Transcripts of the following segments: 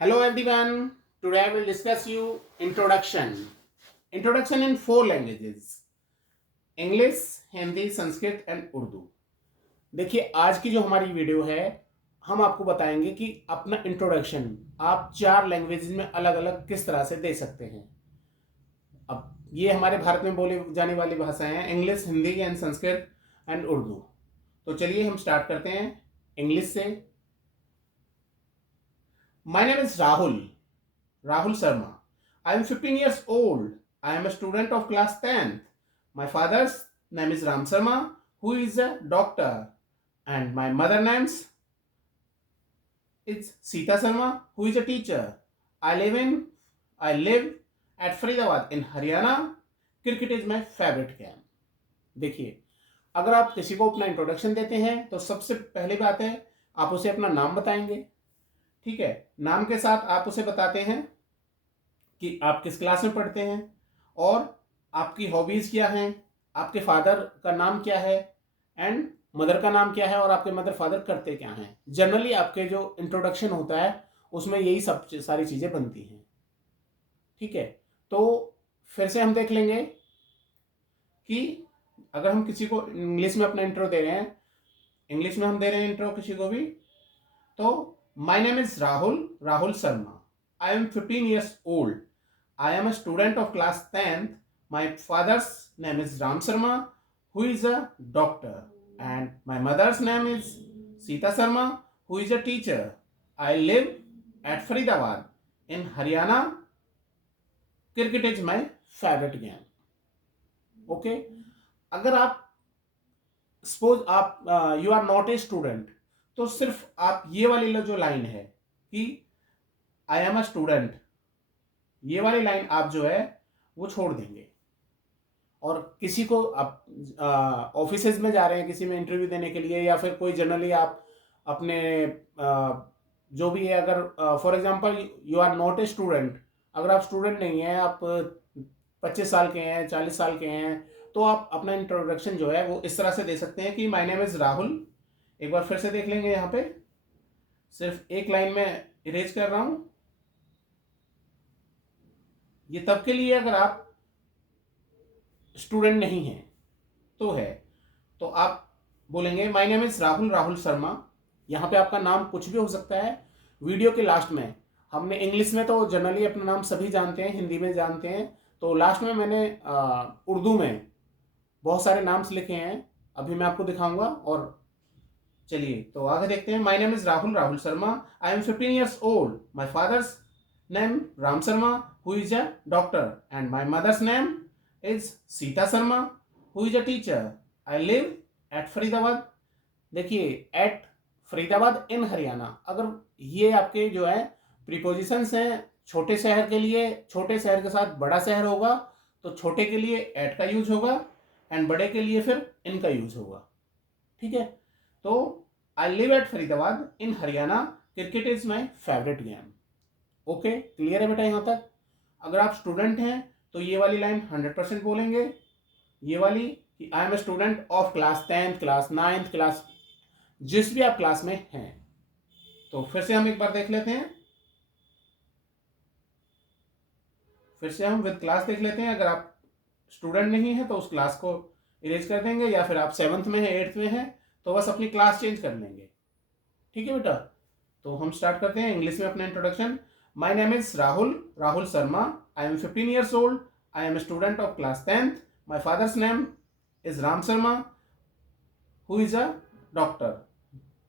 Hello everyone. Today I will discuss you introduction. Introduction in four languages: English, Hindi, Sanskrit and Urdu. देखिए आज की जो हमारी वीडियो है, हम आपको बताएंगे कि अपना इंट्रोडक्शन आप चार लैंग्वेजेस में अलग अलग किस तरह से दे सकते हैं। अब ये हमारे भारत में बोली जाने वाली भाषाएं हैं, English, Hindi and Sanskrit and Urdu. तो चलिए हम स्टार्ट करते हैं इंग्लिश से। My name is Rahul Sharma. I am 15 years old. I am a student of class 10th. My father's name is Ram Sharma, who is a doctor, and my mother name is Sita Sharma, who is a teacher. I live at Faridabad in Haryana. Cricket is my favorite game. देखिए, अगर आप किसी को अपना introduction देते हैं तो सबसे पहली बात है आप उसे अपना नाम बताएंगे। ठीक है, नाम के साथ आप उसे बताते हैं कि आप किस क्लास में पढ़ते हैं और आपकी हॉबीज़ क्या हैं, आपके फादर का नाम क्या है एंड मदर का नाम क्या है और आपके मदर फादर करते क्या हैं। जनरली आपके जो इंट्रोडक्शन होता है उसमें यही सब सारी चीज़ें बनती हैं। ठीक है, तो फिर से हम देख लेंगे कि अगर हम किसी को इंग्लिश में अपना इंट्रो दे रहे हैं, इंग्लिश में हम दे रहे हैं इंट्रो किसी को भी, तो my name is Rahul Sharma. I am 15 years old. I am a student of class 10th. My father's name is Ram Sharma, who is a doctor, and my mother's name is Sita Sharma, who is a teacher. I live at Faridabad in Haryana. Cricket is my favorite game. Okay? अगर आप suppose आप you are not a student, तो सिर्फ आप ये वाली जो line है कि आई एम अ स्टूडेंट, ये वाली लाइन आप जो है वो छोड़ देंगे। और किसी को आप ऑफिसेज में जा रहे हैं किसी में इंटरव्यू देने के लिए, या फिर कोई जनरली आप अपने जो भी है, अगर for example you are not a student, अगर आप स्टूडेंट नहीं हैं, आप 25 साल के हैं, 40 साल के हैं, तो आप अपना इंट्रोडक्शन जो है वो इस तरह से दे सकते हैं कि माय नेम इज राहुल। एक बार फिर से देख लेंगे, यहाँ पे सिर्फ एक लाइन में इरेज कर रहा हूं। ये तब के लिए अगर आप स्टूडेंट नहीं हैं तो है, तो आप बोलेंगे my name is Rahul Sharma. यहाँ पे आपका नाम कुछ भी हो सकता है। वीडियो के लास्ट में हमने इंग्लिश में तो जनरली अपना नाम सभी जानते हैं, हिंदी में जानते हैं, तो लास्ट में मैंने उर्दू में बहुत सारे नाम्स लिखे हैं, अभी मैं आपको दिखाऊंगा। और चलिए तो आगे देखते हैं। My name is Rahul Sharma. I am 15 years old. My father's name Ram Sharma, who is a doctor, and my mother's name is Sita Sharma, who is a teacher. I live at Faridabad. देखिए, एट फरीदाबाद इन हरियाणा, अगर ये आपके जो है प्रीपोजिशंस हैं, छोटे शहर के लिए छोटे शहर के साथ बड़ा शहर होगा तो छोटे के लिए एट का यूज होगा एंड बड़े के लिए फिर इन का यूज होगा। ठीक है, तो आई live at Faridabad in Haryana. Cricket is my favourite game. Okay, clear है बेटा यहाँ तक? अगर आप स्टूडेंट हैं तो ये वाली लाइन 100% बोलेंगे, ये वाली कि I am a student of class 10th, class 9th, class जिस भी आप क्लास में हैं। तो फिर से हम एक बार देख लेते हैं, फिर से हम विद क्लास देख लेते हैं। अगर आप स्टूडेंट नहीं है तो उस क्लास को इरेज कर देंगे, या फिर आप 7th में हैं, 8th में हैं, तो बस अपनी क्लास चेंज कर लेंगे। ठीक है बेटा, तो हम स्टार्ट करते हैं इंग्लिश में अपना introduction. My name is Rahul Sharma. I am 15 years old. I am a student of class 10th। My father's name is Ram Sharma, who is a doctor.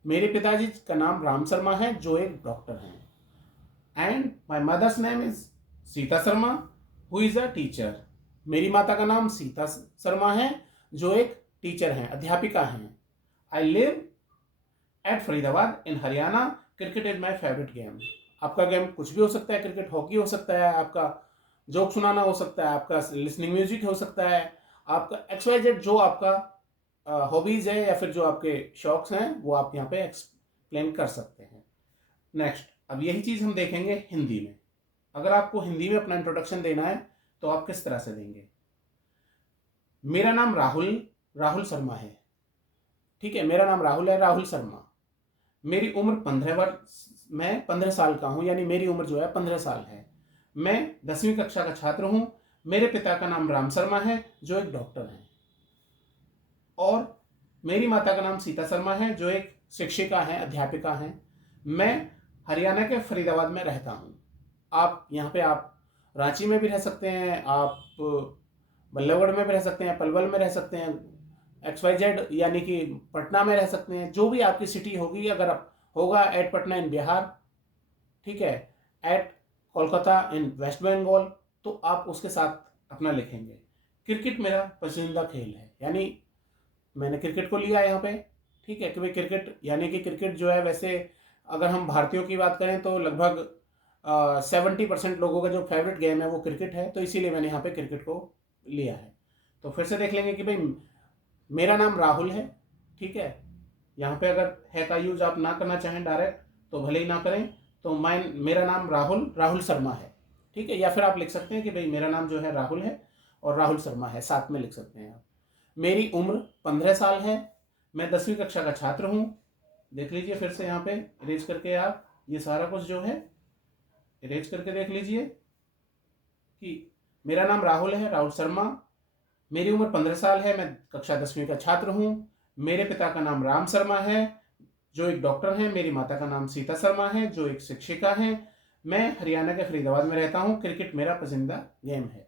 मेरे पिताजी का नाम राम शर्मा है जो एक डॉक्टर हैं। And my mother's name is Sita Sharma, who is a teacher. मेरी माता का नाम सीता शर्मा है जो एक टीचर हैं, अध्यापिका हैं। आई live at Faridabad in Haryana. Cricket is my favourite game. आपका गेम कुछ भी हो सकता है, क्रिकेट हॉकी हो सकता है, आपका जोक सुनाना हो सकता है, आपका लिसनिंग म्यूजिक हो सकता है, आपका XYZ जो आपका हॉबीज है या फिर जो आपके शौक्स हैं वो आप यहाँ पे एक्सप्लेन कर सकते हैं। नेक्स्ट, अब यही चीज़ हम देखेंगे हिंदी में। अगर आपको हिंदी में अपना इंट्रोडक्शन देना है तो आप किस तरह से देंगे? मेरा नाम राहुल शर्मा है। ठीक है, मेरा नाम राहुल है, राहुल शर्मा। मेरी उम्र 15 वर्ष मैं 15 साल का हूँ, यानी मेरी उम्र जो है 15 साल है। मैं 10वीं कक्षा का छात्र हूँ। मेरे पिता का नाम राम शर्मा है जो एक डॉक्टर हैं, और मेरी माता का नाम सीता शर्मा है जो एक शिक्षिका हैं, अध्यापिका हैं। मैं हरियाणा के फरीदाबाद में रहता हूँ। आप यहाँ पे आप रांची में भी रह सकते हैं, आप बल्लभगढ़ में भी रह सकते हैं, पलवल में रह सकते हैं, XYZ यानी कि पटना में रह सकते हैं। जो भी आपकी सिटी होगी, अगर आप होगा एट पटना इन बिहार, ठीक है, एट कोलकाता इन वेस्ट बंगाल, तो आप उसके साथ अपना लिखेंगे। क्रिकेट मेरा पसंदीदा खेल है, यानी मैंने क्रिकेट को लिया यहाँ पे, ठीक है, कि भाई क्रिकेट यानी कि क्रिकेट जो है, वैसे अगर हम भारतीयों की बात करें तो लगभग 70% लोगों का जो फेवरेट गेम है वो क्रिकेट है, तो इसीलिए मैंने यहाँ पे क्रिकेट को लिया है। तो फिर से देख लेंगे कि भाई मेरा नाम राहुल है, ठीक है। यहाँ पे अगर है का यूज आप ना करना चाहें डायरेक्ट तो भले ही ना करें, तो मेरा नाम राहुल शर्मा है, ठीक है। या फिर आप लिख सकते हैं कि भाई मेरा नाम जो है राहुल है और राहुल शर्मा है, साथ में लिख सकते हैं आप। मेरी उम्र 15 साल है। मैं 10वीं कक्षा का छात्र हूँ। देख लीजिए फिर से यहाँ पे इरेज करके, आप ये सारा कुछ जो है इरेज करके देख लीजिए कि मेरा नाम राहुल है, राहुल शर्मा। मेरी उम्र 15 साल है। मैं कक्षा 10वीं का छात्र हूँ। मेरे पिता का नाम राम शर्मा है जो एक डॉक्टर हैं। मेरी माता का नाम सीता शर्मा है जो एक शिक्षिका हैं। मैं हरियाणा के फरीदाबाद में रहता हूँ। क्रिकेट मेरा पसंदीदा गेम है।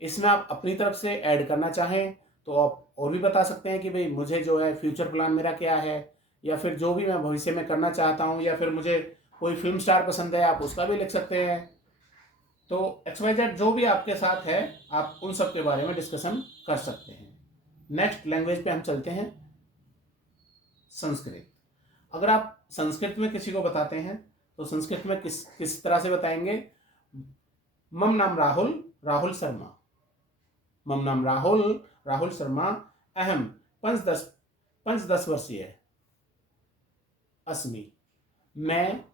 इसमें आप अपनी तरफ से ऐड करना चाहें तो आप और भी बता सकते हैं कि भाई मुझे जो है फ्यूचर प्लान मेरा क्या है, या फिर जो भी मैं भविष्य में करना चाहता हूँ, या फिर मुझे कोई फिल्म स्टार पसंद है, आप उसका भी लिख सकते हैं। तो XYZ जो भी आपके साथ है, आप उन सब के बारे में डिस्कशन कर सकते हैं। नेक्स्ट लैंग्वेज पे हम चलते हैं, संस्कृत। अगर आप संस्कृत में किसी को बताते हैं तो संस्कृत में किस तरह से बताएंगे? मम नाम राहुल, राहुल शर्मा। मम नाम राहुल, राहुल शर्मा। अहम 5-10 वर्षीय अस्मि। मैं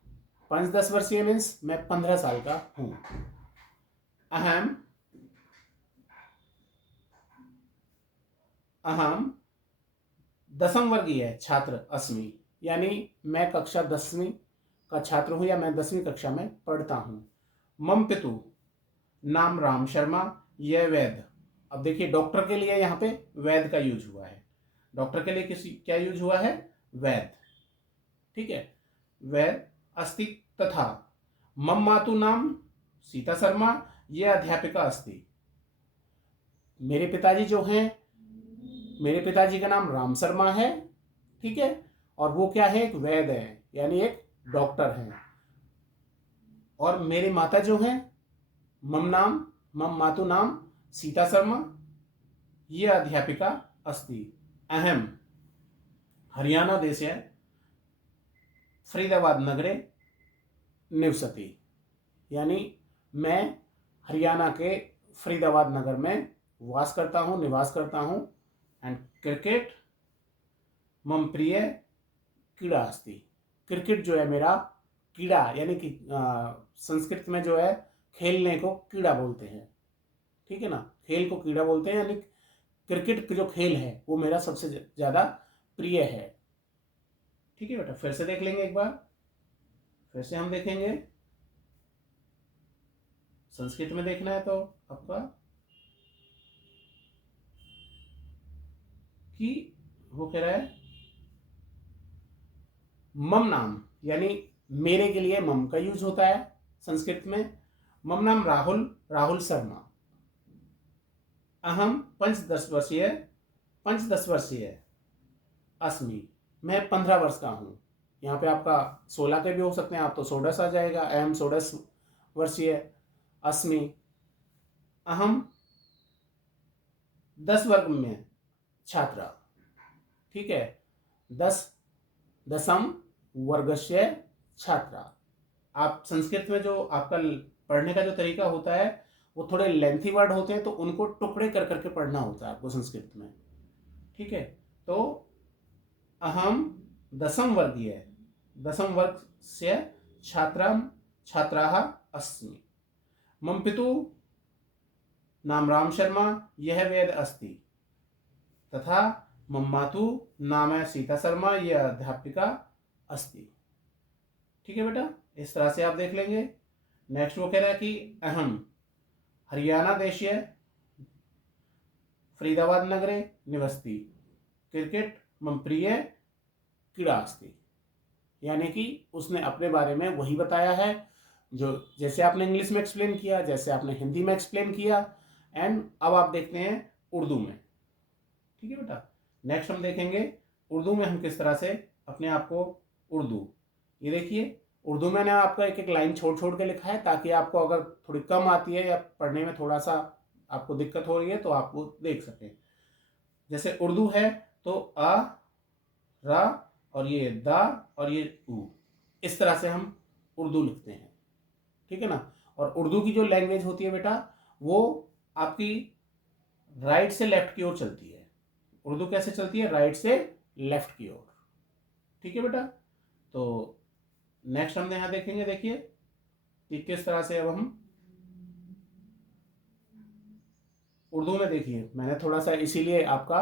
5-10 वर्षीय मीन्स मैं 15 साल का हूं। अहम अहम 10वीं वर्गीय छात्र अस्मि, यानी मैं कक्षा 10वीं का छात्र हूं, या मैं 10वीं कक्षा में पढ़ता हूं। मम पितु नाम राम शर्मा, यह वैद्य। अब देखिए डॉक्टर के लिए यहाँ पे वैद्य का यूज हुआ है। डॉक्टर के लिए क्या यूज हुआ है? वैद्य, ठीक है, वैद्य अस्ति। तथा मम मातु नाम सीता शर्मा, यह अध्यापिका अस्ति। मेरे पिताजी जो हैं, मेरे पिताजी का नाम राम शर्मा है, ठीक है, और वो क्या है? एक वैद्य है, यानी एक डॉक्टर हैं। और मेरी माता जो है, मम मातु नाम सीता शर्मा, ये अध्यापिका अस्ति। अहम हरियाणा देशे फरीदाबाद नगरे निवसति, यानी मैं हरियाणा के फरीदाबाद नगर में वास करता हूँ, निवास करता हूँ। एंड क्रिकेट मम प्रिय क्रीड़ा अस्ति। क्रिकेट जो है मेरा क्रीड़ा, यानी कि संस्कृत में जो है खेलने को क्रीड़ा बोलते हैं, ठीक है ना, खेल को क्रीड़ा बोलते हैं, यानी क्रिकेट जो खेल है वो मेरा सबसे ज़्यादा प्रिय है, ठीक है बेटा। फिर से देख लेंगे एक बार, फिर से हम देखेंगे। संस्कृत में देखना है तो आपका कि वो कह रहा है मम नाम, यानी मेरे के लिए मम का यूज होता है संस्कृत में। मम नाम राहुल, राहुल शर्मा। अहम 5-10 वर्षीय अस्मि, मैं 15 वर्ष का हूँ। यहाँ पे आपका 16 के भी हो सकते हैं, आप तो 16 आ जाएगा। अहम 16 वर्षीय अस्मि। अहम 10 वर्ग में छात्रा, ठीक है, 10 वर्गस्य छात्रा। आप संस्कृत में जो आपका पढ़ने का जो तरीका होता है वो थोड़े लेंथी वर्ड होते हैं, तो उनको टुकड़े कर करके पढ़ना होता है आपको संस्कृत में, ठीक है। तो अहम 10 वर्ग से छात्राः अस्मि। मम पितु नाम राम शर्मा, यह वेद अस्ति। तथा मम मातु नाम सीता शर्मा, यह अध्यापिका अस्ति, ठीक है बेटा, इस तरह से आप देख लेंगे। नेक्स्ट वो कह रहा है कि अहम हरियाणा देशीय फरीदाबाद नगरे निवसति क्रिकेट मम प्रिय क्रीड़ा अस्ति। यानी कि उसने अपने बारे में वही बताया है जो जैसे आपने इंग्लिश में एक्सप्लेन किया, जैसे आपने हिंदी में एक्सप्लेन किया, एंड अब आप देखते हैं उर्दू में। ठीक है बेटा, नेक्स्ट हम देखेंगे उर्दू में हम किस तरह से अपने आप को उर्दू, ये देखिए उर्दू मैंने आपको एक एक लाइन छोड़ छोड़ के लिखा है ताकि आपको अगर थोड़ी कम आती है या पढ़ने में थोड़ा सा आपको दिक्कत हो रही है तो आप वो देख सकें। जैसे उर्दू है तो आ, रा और ये दा और ये ऊ, इस तरह से हम उर्दू लिखते हैं। ठीक है ना। और उर्दू की जो लैंग्वेज होती है बेटा वो आपकी राइट से लेफ्ट की ओर चलती है। उर्दू कैसे चलती है? राइट से लेफ्ट की ओर। ठीक है बेटा, तो नेक्स्ट हम यहां देखेंगे, देखिए कि किस तरह से अब हम उर्दू में, देखिए मैंने थोड़ा सा इसीलिए आपका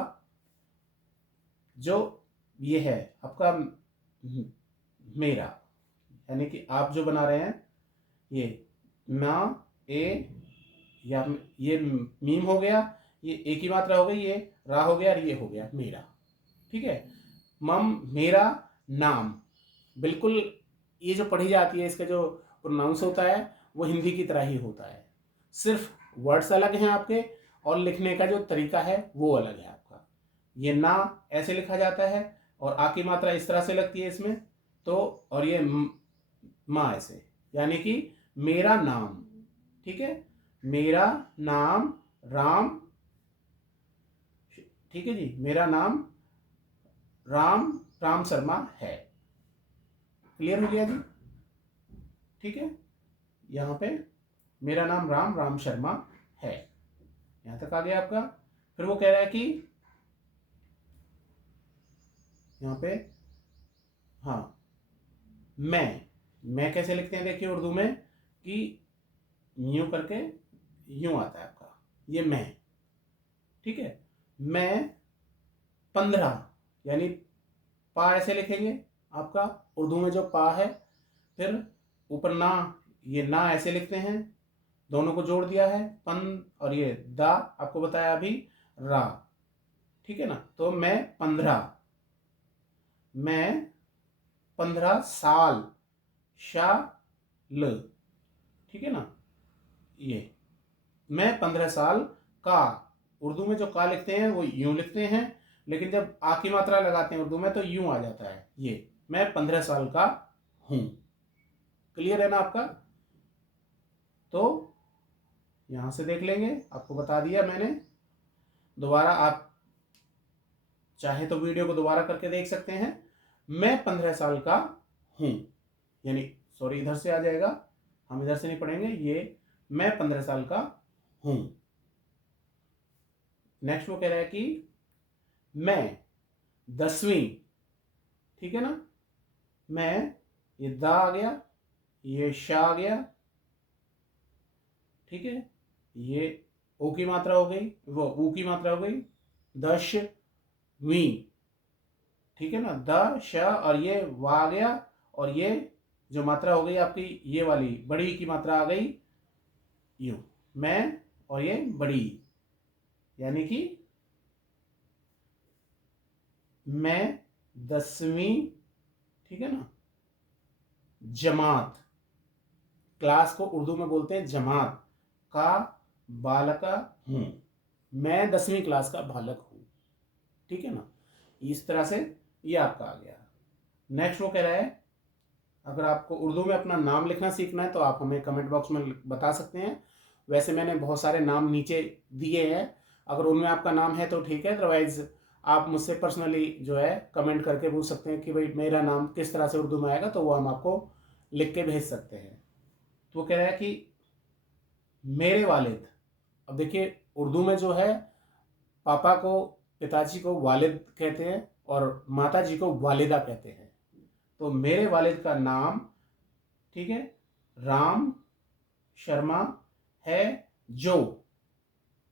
जो ये है आपका मेरा, यानी कि आप जो बना रहे हैं ये ना ए, या ये मीम हो गया, ये एक ही मात्रा हो गई, ये रा हो गया और ये हो गया मेरा। ठीक है, मम मेरा नाम, बिल्कुल ये जो पढ़ी जाती है इसका जो प्रोनाउंस होता है वो हिंदी की तरह ही होता है, सिर्फ वर्ड्स अलग हैं आपके और लिखने का जो तरीका है वो अलग है आपका। ये ना ऐसे लिखा जाता है और आ की मात्रा इस तरह से लगती है इसमें, तो और ये माँ ऐसे, यानी कि मेरा नाम। ठीक है, मेरा नाम राम, ठीक है जी, मेरा नाम राम शर्मा है। क्लियर हो गया जी? ठीक है, यहाँ पे मेरा नाम राम शर्मा है, यहां तक आ गया आपका। फिर वो कह रहा है कि यहाँ पे हाँ मैं कैसे लिखते हैं, देखिए उर्दू में कि यूं करके यूं आता है आपका ये मैं। ठीक है, मैं 15, यानी पा ऐसे लिखेंगे आपका उर्दू में जो पा है, फिर ऊपर ना, ये ना ऐसे लिखते हैं, दोनों को जोड़ दिया है पन, और ये दा आपको बताया अभी रा। ठीक है ना, तो मैं 15 साल शा ल। ठीक है ना, ये मैं 15 साल का, उर्दू में जो का लिखते हैं वो यूं लिखते हैं, लेकिन जब आ की मात्रा लगाते हैं उर्दू में तो यूं आ जाता है, ये मैं 15 साल का हूं। क्लियर है ना आपका? तो यहां से देख लेंगे, आपको बता दिया मैंने। दोबारा आप चाहे तो वीडियो को दोबारा करके देख सकते हैं। मैं 15 साल का हूं, यानी सॉरी इधर से आ जाएगा, हम इधर से नहीं पढ़ेंगे, ये मैं 15 साल का हूं। नेक्स्ट वो कह रहा है कि मैं 10वीं, ठीक है ना, मैं, ये दा आ गया, ये शा आ गया, ठीक है, ये ओ की मात्रा हो गई, वो ऊ की मात्रा हो गई, 10वीं। ठीक है ना, द श और ये वा आ गया, और ये जो मात्रा हो गई आपकी ये वाली बड़ी की मात्रा आ गई यू, मैं और ये बड़ी, यानी कि मैं 10वीं, ठीक है ना, जमात, क्लास को उर्दू में बोलते हैं जमात का बालक हूं, मैं 10वीं क्लास का बालक हूं। ठीक है ना, इस तरह से ये आपका आ गया। नेक्स्ट वो कह रहा है अगर आपको उर्दू में अपना नाम लिखना सीखना है तो आप हमें कमेंट बॉक्स में बता सकते हैं। वैसे मैंने बहुत सारे नाम नीचे दिए हैं, अगर उनमें आपका नाम है तो ठीक है, अदरवाइज आप मुझसे पर्सनली जो है कमेंट करके पूछ सकते हैं कि भाई मेरा नाम किस तरह से उर्दू में आएगा, तो वो हम आपको लिख के भेज सकते हैं। तो वो कह रहा है कि मेरे वालिद, अब देखिए उर्दू में जो है पापा को, पिताजी को वालिद कहते हैं और माता जी को वालिदा कहते हैं। तो मेरे वालिद का नाम, ठीक है, राम शर्मा है जो,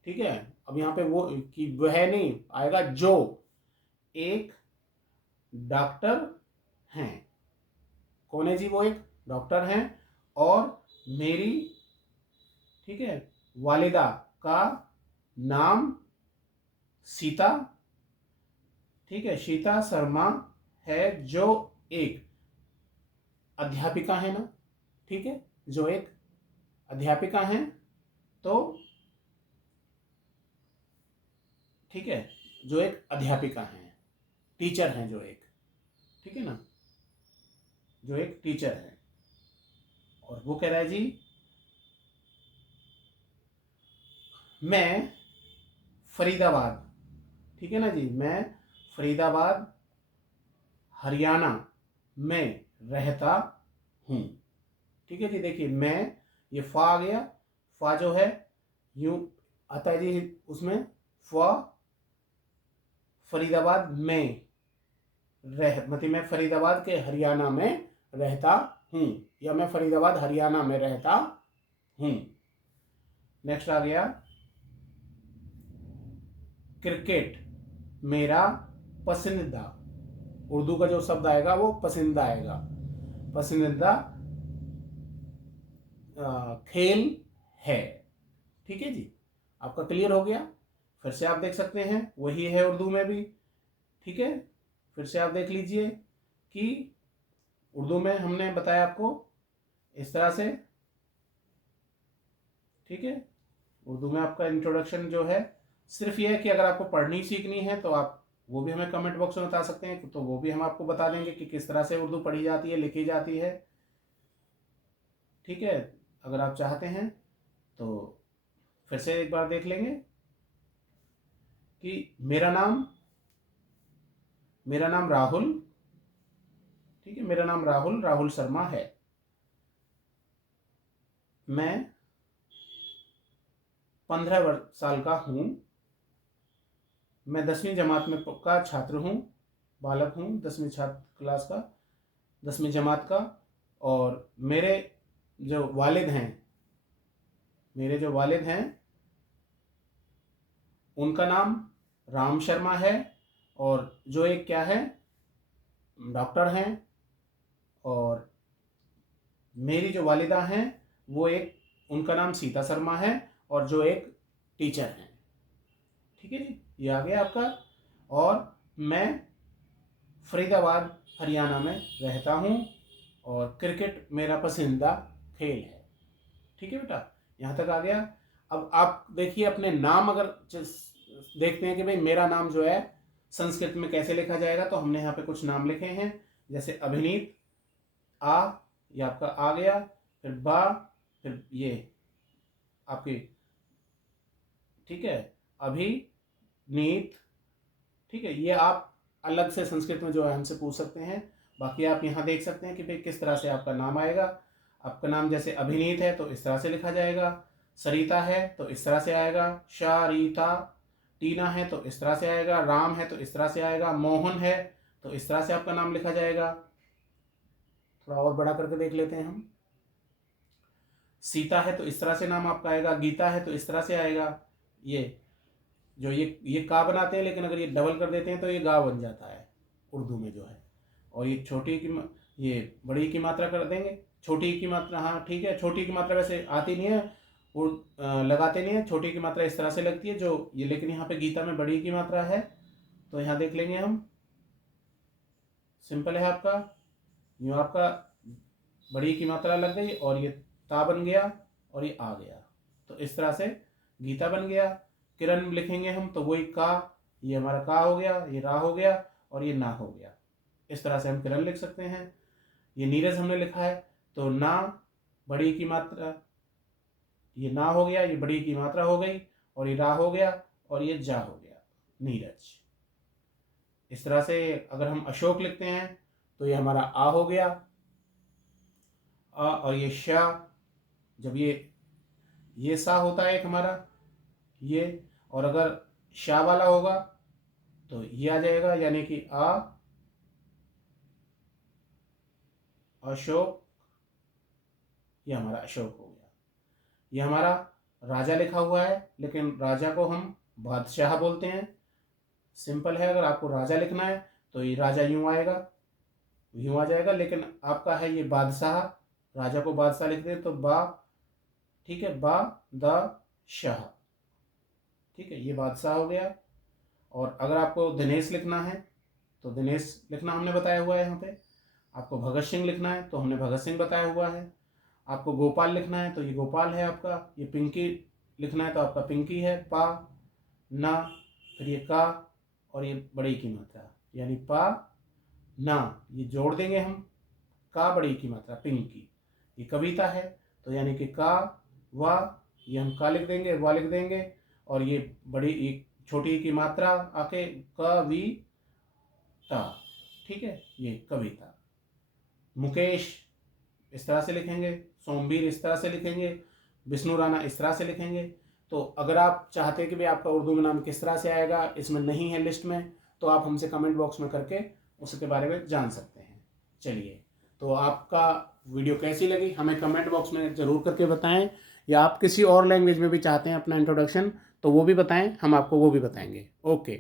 ठीक है, अब यहां पे वो कि वह नहीं आएगा, जो एक डॉक्टर हैं, कौन है जी? वो एक डॉक्टर हैं। और मेरी, ठीक है, वालिदा का नाम सीता, ठीक है, सीता शर्मा है, जो एक अध्यापिका है ना, ठीक है, जो एक अध्यापिका हैं। तो ठीक है, जो एक अध्यापिका हैं, टीचर हैं जो एक, ठीक है ना, जो एक टीचर है। और वो कह रहा है जी, मैं फरीदाबाद, ठीक है ना जी, मैं फरीदाबाद हरियाणा में रहता हूँ। ठीक है जी, देखिए मैं, ये फा आ गया, फा जो है यूं आता है जी उसमें, फा फरीदाबाद में मतलब मैं फरीदाबाद के हरियाणा में रहता हूँ, या मैं फरीदाबाद हरियाणा में रहता हूँ। नेक्स्ट आ गया क्रिकेट मेरा पसंदीदा, उर्दू का जो शब्द आएगा वो पसंदीदा आएगा, पसंदीदा खेल है। ठीक है जी, आपका क्लियर हो गया। फिर से आप देख सकते हैं, वही है उर्दू में भी। ठीक है, फिर से आप देख लीजिए कि उर्दू में हमने बताया आपको इस तरह से। ठीक है, उर्दू में आपका इंट्रोडक्शन जो है, सिर्फ ये है कि अगर आपको पढ़नी सीखनी है तो आप वो भी हमें कमेंट बॉक्स में बता सकते हैं, तो वो भी हम आपको बता देंगे कि किस तरह से उर्दू पढ़ी जाती है, लिखी जाती है। ठीक है, अगर आप चाहते हैं तो फिर से एक बार देख लेंगे कि मेरा नाम राहुल, ठीक है, मेरा नाम राहुल शर्मा है। मैं 15 साल का हूँ। मैं 10वीं जमात में का छात्र हूँ, बालक हूँ, 10वीं छात्र क्लास का, 10वीं जमात का। और मेरे जो वालिद हैं उनका नाम राम शर्मा है, और जो एक क्या है, डॉक्टर हैं। और मेरी जो वालिदा हैं वो एक, उनका नाम सीता शर्मा है, और जो एक टीचर हैं। ठीक है जी, ये आ गया आपका। और मैं फरीदाबाद हरियाणा में रहता हूँ, और क्रिकेट मेरा पसंदीदा खेल है। ठीक है बेटा, यहाँ तक आ गया। अब आप देखिए अपने नाम, अगर देखते हैं कि भाई मेरा नाम जो है संस्कृत में कैसे लिखा जाएगा, तो हमने यहाँ पे कुछ नाम लिखे हैं, जैसे अभिनीत, आ, ये आपका आ गया, फिर बा, फिर ये आपकी, ठीक है, अभिनीत। ठीक है, ये आप अलग से संस्कृत में जो है हमसे पूछ सकते हैं। बाकी आप यहाँ देख सकते हैं कि भाई किस तरह से आपका नाम आएगा। आपका नाम जैसे अभिनीत है तो इस तरह से लिखा जाएगा, सरिता है तो इस तरह से आएगा, शारिता, टीना है तो इस तरह से आएगा, राम है तो इस तरह से आएगा, मोहन है तो इस तरह से आपका नाम लिखा जाएगा। थोड़ा और बड़ा करके देख लेते हैं हम। सीता है तो इस तरह से नाम आपका आएगा, गीता है तो इस तरह से आएगा। ये जो ये का बनाते हैं, लेकिन अगर ये डबल कर देते हैं तो ये गा बन जाता है उर्दू में जो है। और ये छोटी की, ये बड़ी की मात्रा कर देंगे, छोटी की मात्रा, हाँ ठीक है, छोटी की मात्रा वैसे आती नहीं है, लगाते नहीं है, छोटी की मात्रा इस तरह से लगती है जो ये, लेकिन यहाँ पे गीता में बड़ी की मात्रा है, तो यहाँ देख लेंगे हम। सिंपल है आपका, यूँ आपका बड़ी की मात्रा लग गई, और ये ता बन गया, और ये आ गया, तो इस तरह से गीता बन गया। किरण लिखेंगे हम तो वही का, ये हमारा का हो गया, ये रा हो गया, और ये ना हो गया। इस तरह से हम किरण लिख सकते हैं। ये नीरज हमने लिखा है तो ना, बड़ी की मात्रा, ये ना हो गया, ये बड़ी की मात्रा हो गई, और ये रा हो गया, और ये जा हो गया, नीरज। इस तरह से अगर हम अशोक लिखते हैं तो ये हमारा आ हो गया, आ, और ये शा, जब ये सा होता है एक हमारा ये, और अगर शाह वाला होगा तो ये आ जाएगा, यानी कि अशोक, ये हमारा अशोक हो गया। ये हमारा राजा लिखा हुआ है, लेकिन राजा को हम बादशाह बोलते हैं। सिंपल है, अगर आपको राजा लिखना है तो ये राजा यूं आएगा, यूँ आ जाएगा, लेकिन आपका है ये बादशाह, राजा को बादशाह लिख दें तो बा, ठीक है, बा द शाह, ठीक है, ये बादशाह हो गया। और अगर आपको दिनेश लिखना है तो दिनेश लिखना हमने बताया हुआ है यहाँ पे। आपको भगत सिंह लिखना है तो हमने भगत सिंह बताया हुआ है। आपको गोपाल लिखना है तो ये गोपाल है आपका। ये पिंकी लिखना है तो आपका पिंकी है, पा ना, फिर ये का, और ये बड़ी की मात्रा यानी पा ना, ये जोड़ देंगे हम, का बड़ी की मात्रा पिंकी। ये कविता है तो यानी कि का वा, ये हम का लिख देंगे, वा लिख देंगे, और ये बड़ी एक छोटी की मात्रा आके कविता, ठीक है, ये कविता। मुकेश इस तरह से लिखेंगे, सोमवीर इस तरह से लिखेंगे, विष्णु राणा इस तरह से लिखेंगे। तो अगर आप चाहते हैं कि भाई आपका उर्दू में नाम किस तरह से आएगा, इसमें नहीं है लिस्ट में, तो आप हमसे कमेंट बॉक्स में करके उसके बारे में जान सकते हैं। चलिए, तो आपका वीडियो कैसी लगी हमें कमेंट बॉक्स में ज़रूर करके बताएं, या आप किसी और लैंग्वेज में भी चाहते हैं अपना इंट्रोडक्शन तो वो भी बताएं, हम आपको वो भी बताएंगे। ओके।